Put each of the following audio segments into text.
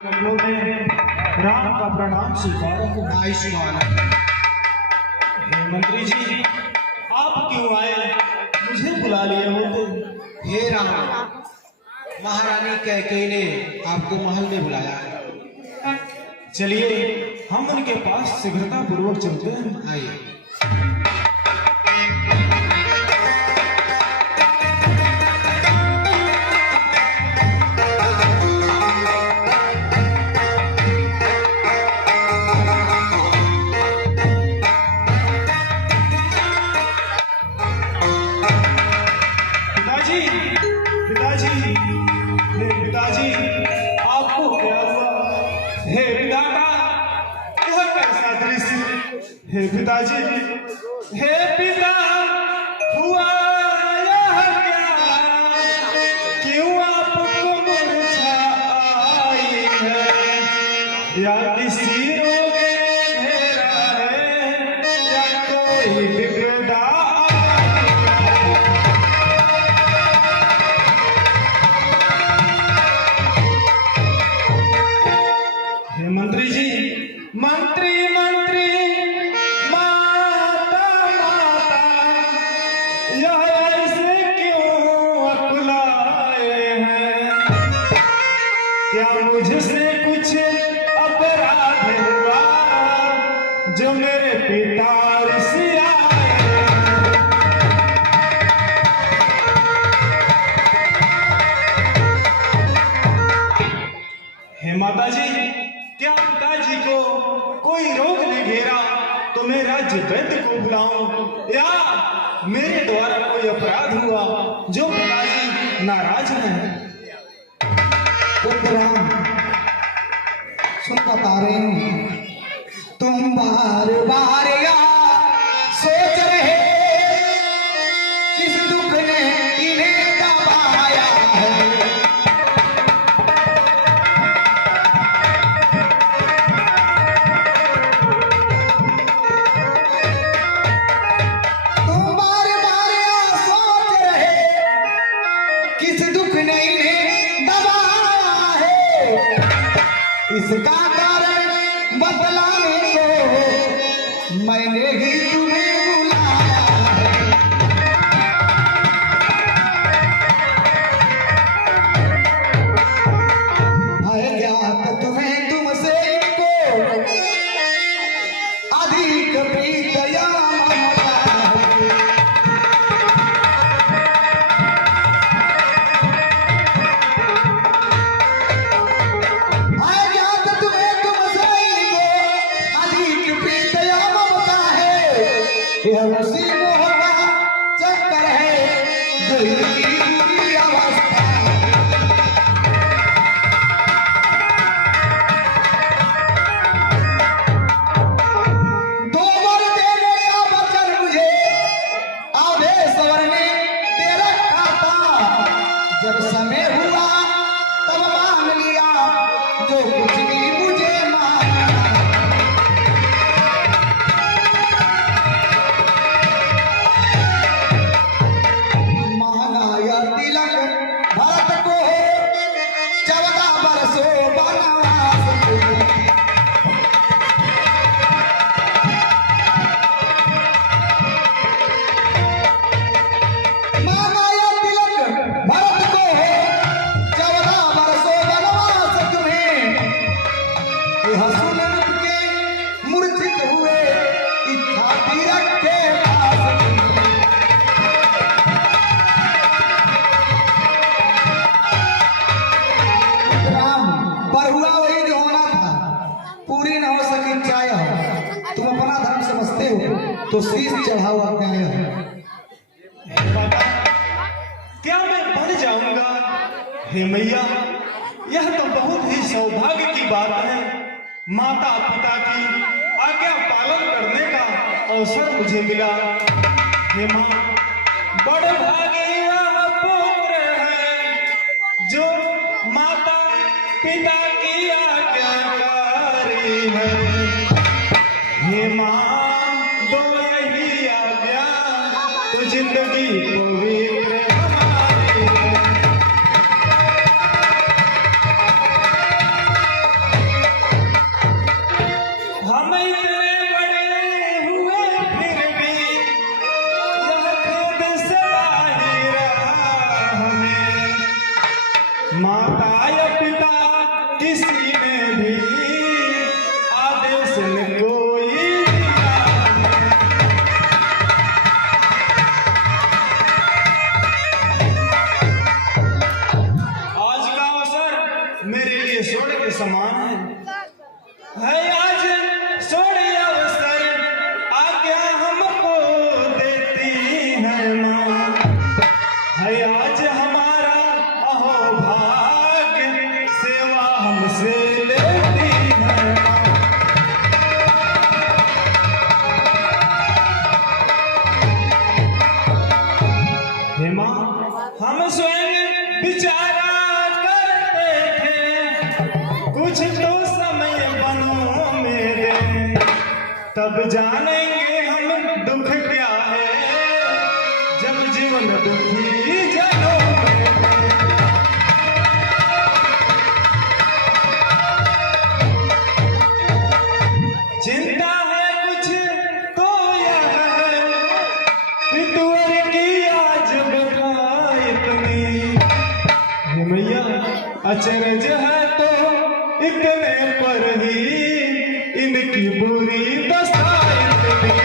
में राम का प्रणाम स्वीकार। आयुष्मान। हे मंत्री जी, आप क्यों आए? मुझे बुला लिए होते। हे राम, महारानी कैकेयी ने आपको महल में बुलाया है। चलिए हम उनके पास शीघ्रता पूर्वक चलते हैं। आइए। पिताजी, आपको क्या हुआ? हे विधाता, यह कैसा दृश्य? हे पिताजी, हे पिता, हुआ यह क्या? क्यों आपको मूर्छा आई है? या किसी रोग ने घेरा है, या कोई विपदा? मंत्री जी, मंत्री माता, यह ऐसे क्यों अकुलाए हैं? क्या मुझसे कुछ अपराध हुआ जो मेरे पिता ऋषियाए? हे माता जी, क्या पिताजी को कोई रोग ने घेरा तो मैं राज्य वैद्य को बुलाऊं, या मेरे द्वारा कोई अपराध हुआ जो पिताजी नाराज हैं? पुत्र राम, सुन बता रहे हूँ, तुम बार बार सोच रहे किस दुख ने इन्हें दबाया है। इसका कारण बतलाने को मैंने ही तुम्हें बुलाया है। ज्ञात तुम्हें तुमसे इनको अधिक प्रीत या ममता यह उसी मोह का चक्कर है जो इनकी बुरी अवस्था। दो वर देने का वचन मुझे आदेश्वर ने दे रखा था। जब समय हुआ तब मान लिया जो कुछ भी मुझे माना। भरत को 14 वर्षों वनवास मांगा तिलक। भरत को 14 वर्षों वनवास तुम्हें। यह सुन के मूर्छित हुए इच्छा तिलक के पास। पर हुआ वही जो होना था, पूरी न हो सकी चाय। तुम अपना धर्म समझते हो तो शीश चढ़ाओ अन्याय है। क्या मैं बन जाऊंगा? हे मैया, यह तो बहुत ही सौभाग्य की बात है। माता पिता की आज्ञा पालन करने का अवसर मुझे मिला। हे माँ, बड़े भागी यह पुत्र है जो माता पिता की आज्ञाकारी है। हे माँ, दो यही आज्ञा तो जिंदगी पवित्र हमारी है। किसी ने भी आदेश न कोई दिया है। आज का अवसर मेरे लिए स्वर्ण के समान है आज स्वर्ण अवसर आज्ञा हमको देती है माँ, है आज हमारा अहो भाग्य सेवा हमसे लेती है माँ। हे माँ, हम स्वयं विचारा करते थे कुछ तो समय बनो मेरे, तब जानेंगे हम दुख क्या है जब जीवन दुखी जनो मेरे। चिंता है कुछ तो यह है कि तुअर की आज बता इतनी, हे मैया अचरज है तो इतने पर ही इनकी बुरी दशा इतनी।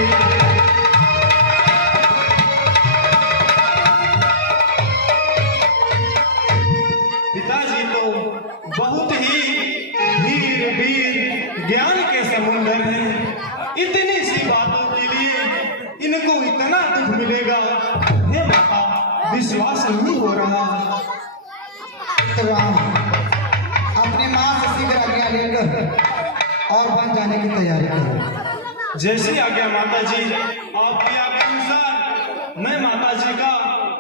पिताजी तो बहुत ही वीर वीर ज्ञान के समुंदर हैं, इतनी सी बातों के लिए इनको इतना दुख मिलेगा, हे माता विश्वास नहीं हो रहा। राम अपनी माँ से शीघ्र आज्ञा लेकर और बन जाने की तैयारी करो। जैसी आज्ञा माता जी, आपकी आज्ञा अनुसार मैं माता जी का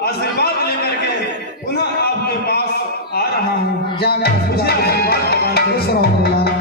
आशीर्वाद लेकर के पुनः आपके पास आ रहा हूँ। जा मेरा मुझे सुधा आशीर्वाद प्रदान करें। खुश रहो मेरे लाल।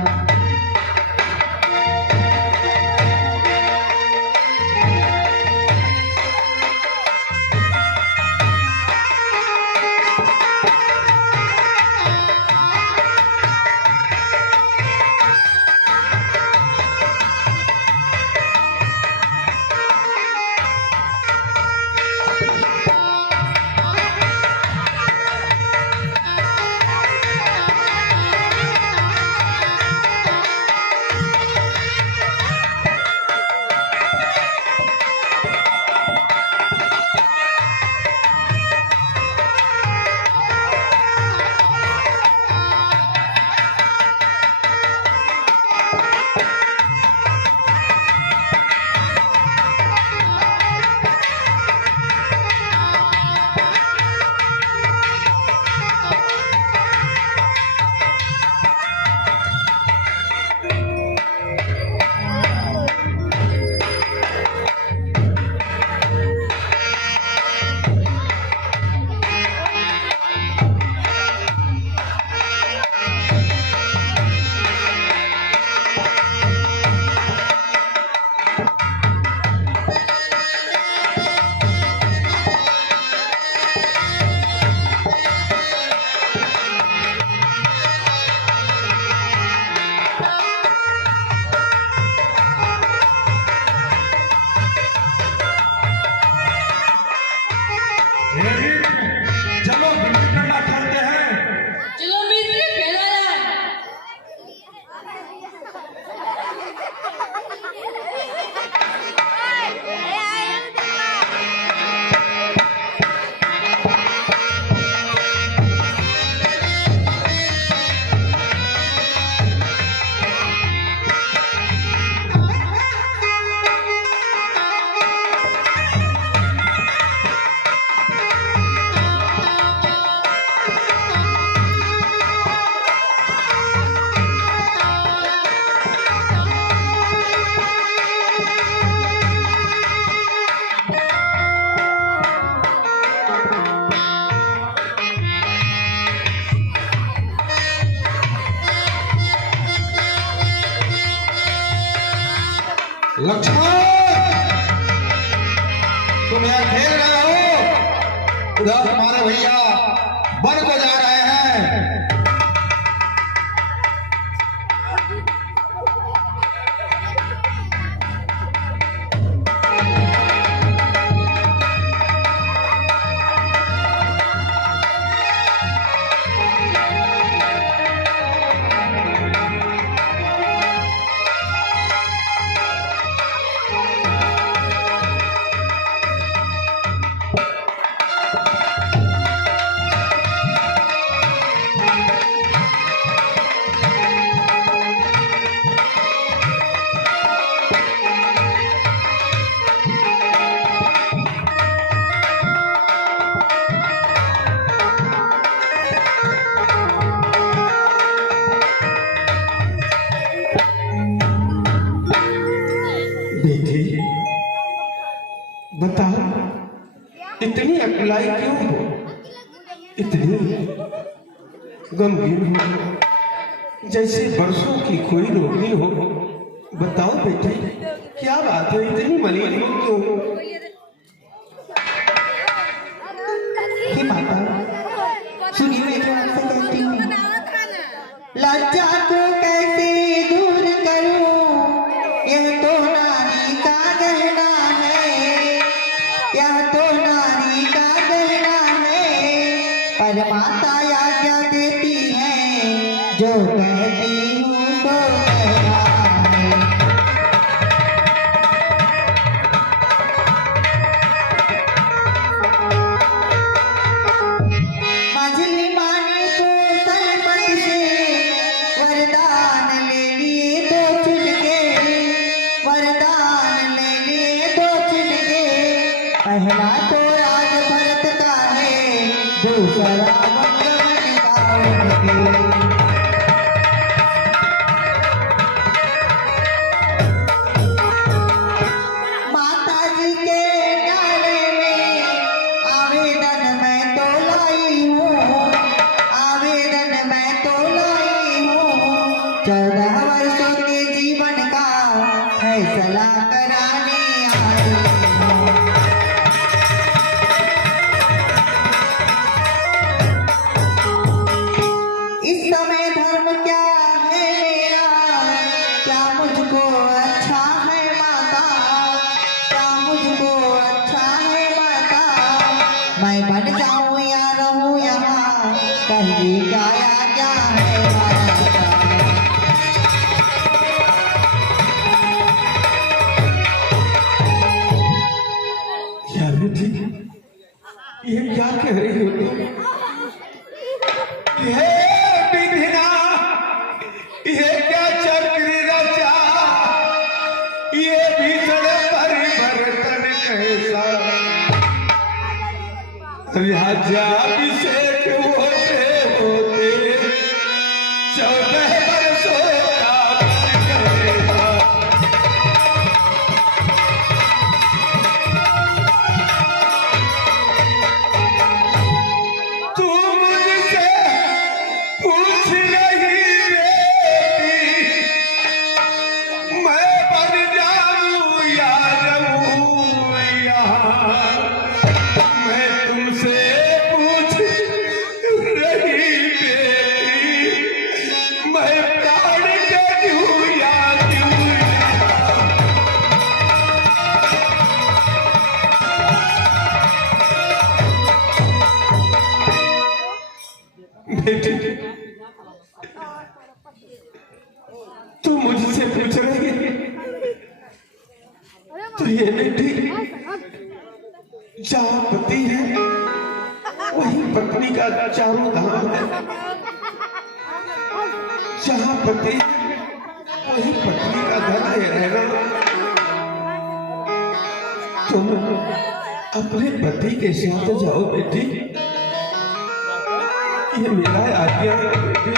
चलो बिल्ली डंडा खेलते हैं। चलो मित्र खेला जाए। लक्ष्मण तुम यहाँ खेल रहे हो, उधर तुम्हारे भैया वन को जा रहे हैं। गमगीन हो, जैसे बरसों की कोई रोगी हो। बताओ बेटे, क्या बात है, इतनी मलिन हो क्यों? हे माता, सुनिए मैं जो आपसे कहती हूँ। लज्जा को कैसे दूर करूं, यह तो नारी का गहना है, यह तो नारी का गहना है। पर माता आज्ञा देती है, जो कहती हूँ तो कहना है। मझली माने को तलपट से वरदान ले लिए दो चुटके, वरदान ले लिए दो चुटके। पहला तो राज भरत का है, दूसरा मंगल का उनके। माता जी के डाले में आवेदन मैं तो लाई हूँ, आवेदन मैं तो लाई हूँ। 14 वर्षों के जीवन का फैसला कराने आई हूँ। इस समय धर्म क्या है मेरा, क्या मुझको अच्छा है माता, क्या मुझको अच्छा है माता। मैं बन जाऊं या रहूं यहाँ, कहिए क्या आज्ञा है माता। क्या बेटी, ये क्या कह रही हो तुम? हे विधिना, ये क्या चक्र रचा, ये भीषण परिवर्तन कैसा। राज्याभिषेक होते होते 14 वर्षों का कैसा। तू मुझसे पूछ रही बेटी, मैं बन जाऊं या रहूं यहाँ। मैं तुमसे पूछ रही बेटी, मैं प्राण के दूं या दूं यहाँ। बेटी, तू मुझसे पूछ रही है, तो ये बेटी, जहाँ पति है वही पत्नी का चारों धाम है। जहाँ पति है वही पत्नी का धन है ना। तुम अपने पति के साथ जाओ बेटी, ये मेरा आज्ञा है बेटी।